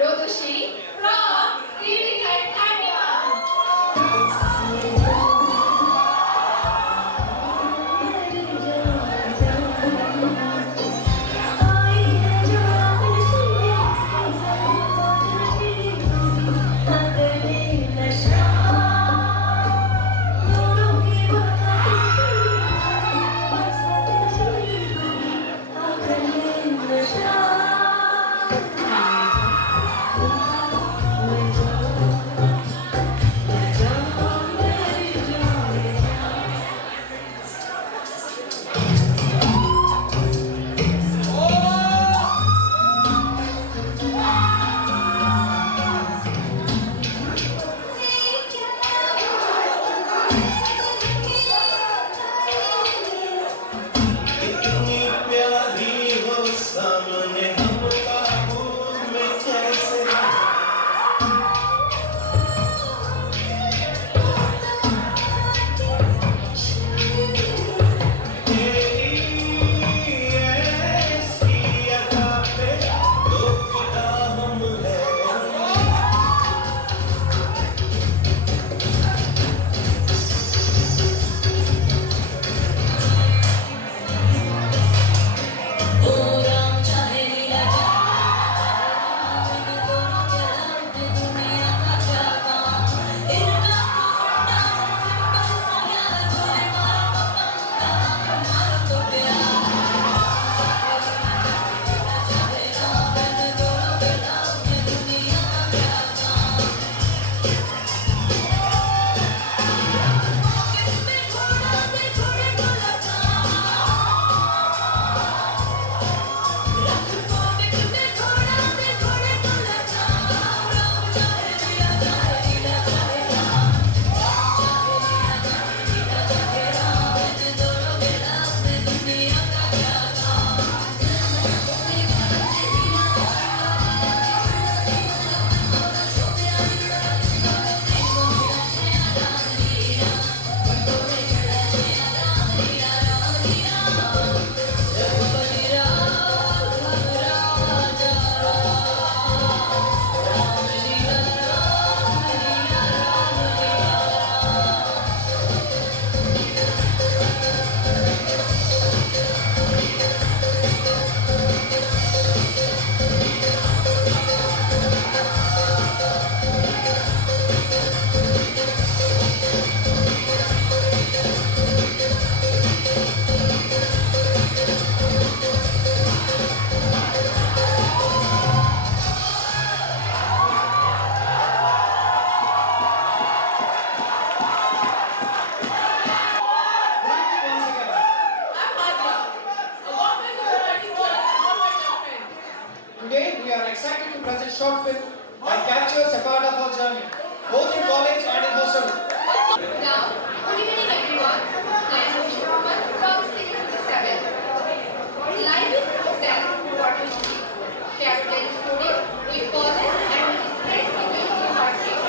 Rodoshi from Sri Anima. Today we are excited to present short film that captures a part of our journey, both in college and in hostel. Now, good evening everyone. I am Roshni Mohammed from Sri 7. Life is itself what we see. Share a daily story with causes and with friends in your heartbeat.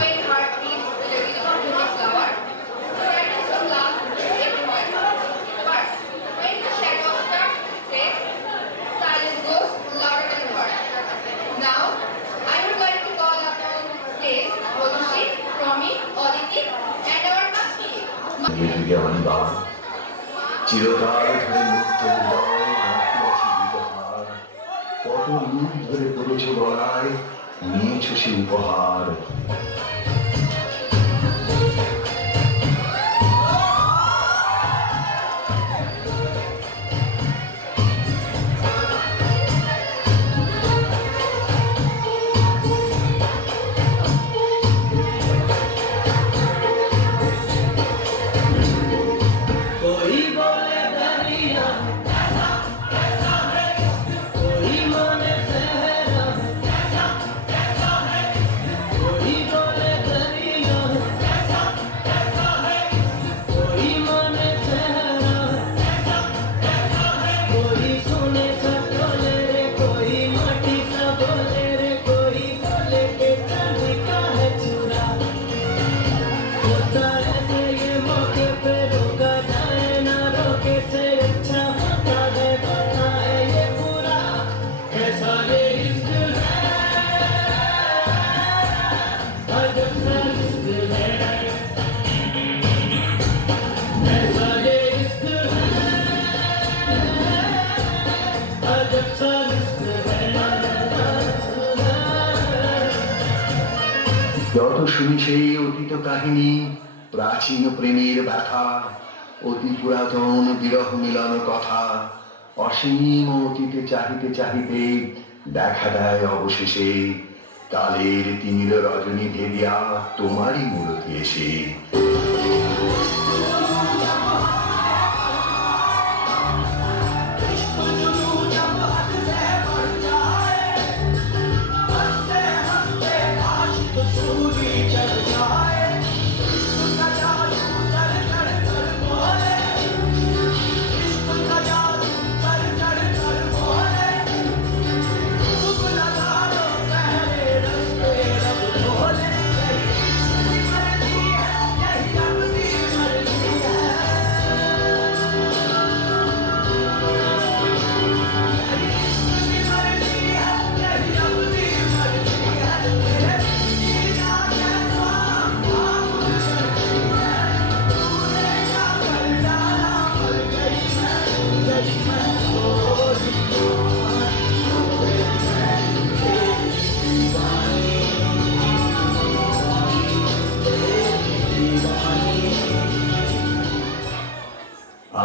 When heart beats with a rhythm of your flower, sadness will laugh everywhere. But when the shadow starts to fade, silence goes louder than word. Now, I would like to call upon stage Rodoshi, Romi, Aditi, and our Maki. চিরকাল ধরে মুক্তের লয় গাঁথিয়াছি বিবহার কত রূপ ধরে পড়েছ গলায় নিয়েছ সে উপহার শুনি সেই অতীত কাহিনী, প্রাচীন প্রেমের ব্যথা, অতি পুরাতন বিরহ মিলন কথা। অসীম অতীতে চাহিতে চাহিতে দেখা দেয় অবশেষে কালের তিমির রজনী ভেদিয়া তোমারই মূরতি এসে।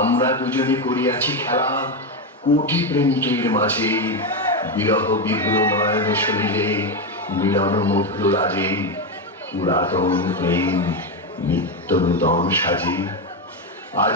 আমরা দুজনে করিয়াছি খেলা কোটি প্রেমিকের মাঝে, বিরহ বিভুর নয়ন শরীরে মিলন মধুর রাজে। পুরাতন প্রেম নিত্য নূতন সাজে। আজ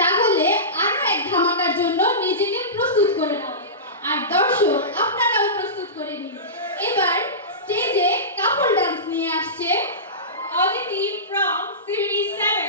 তাহলে আরো এক ধামাকার জন্য নিজেকে প্রস্তুত করে নাও, আর দর্শক আপনারাও প্রস্তুত করে নিন। এবার স্টেজে কাপল ডান্স নিয়ে আসছে অদিতি ফ্রম সিরিজ 7।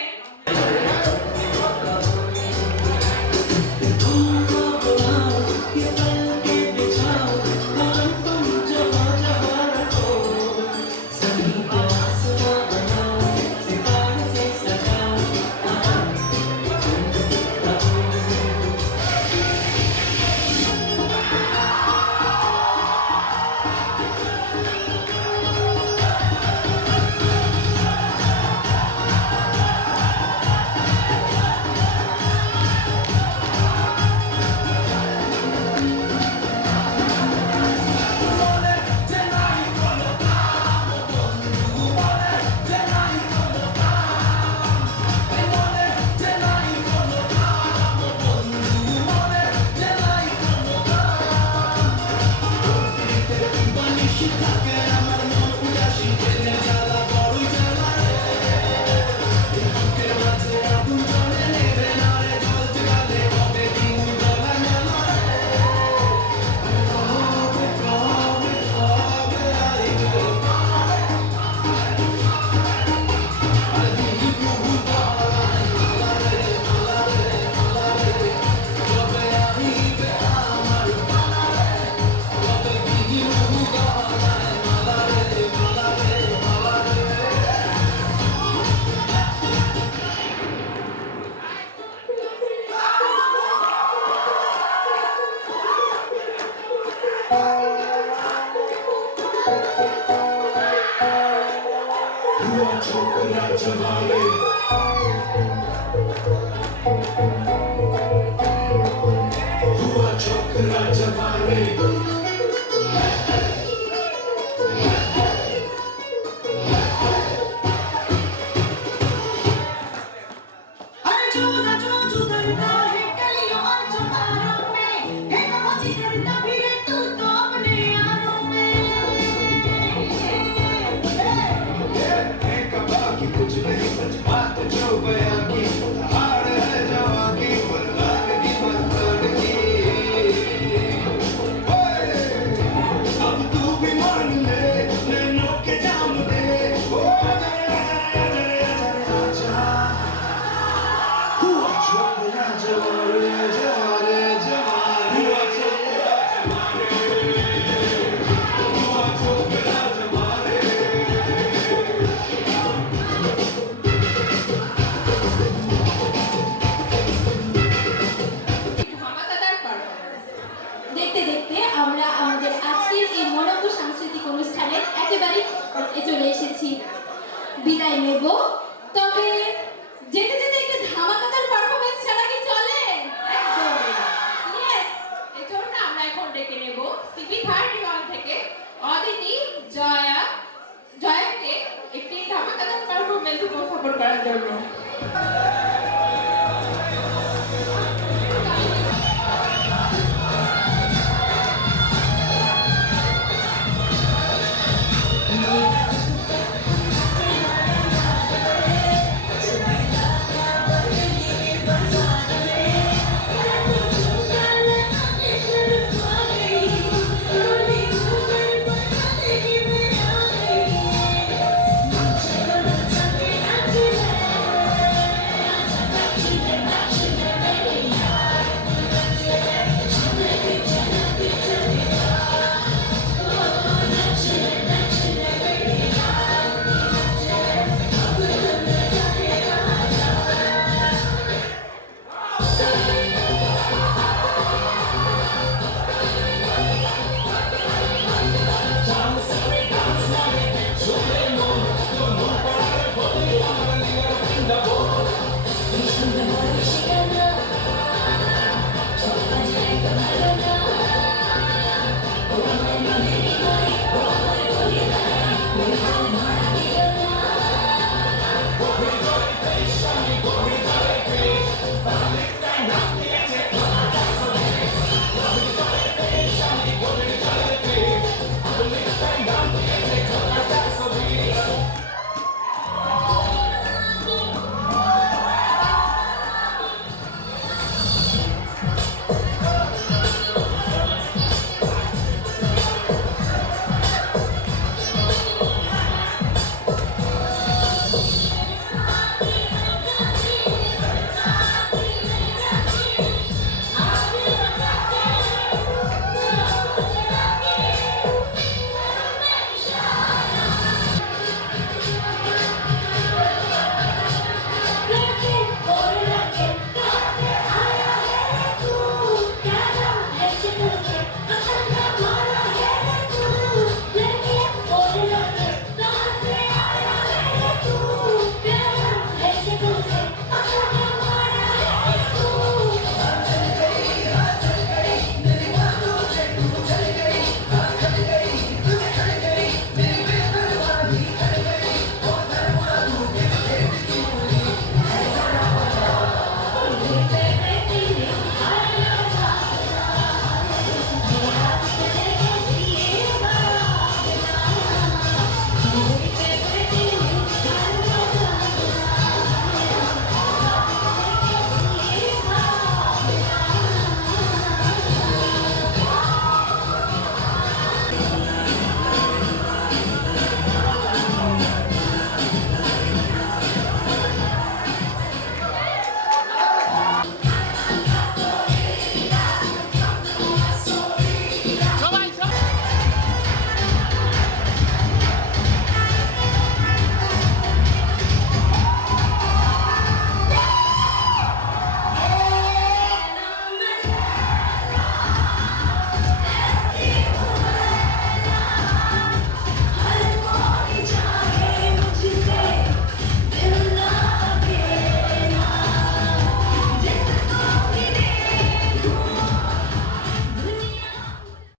বিদায় নেব।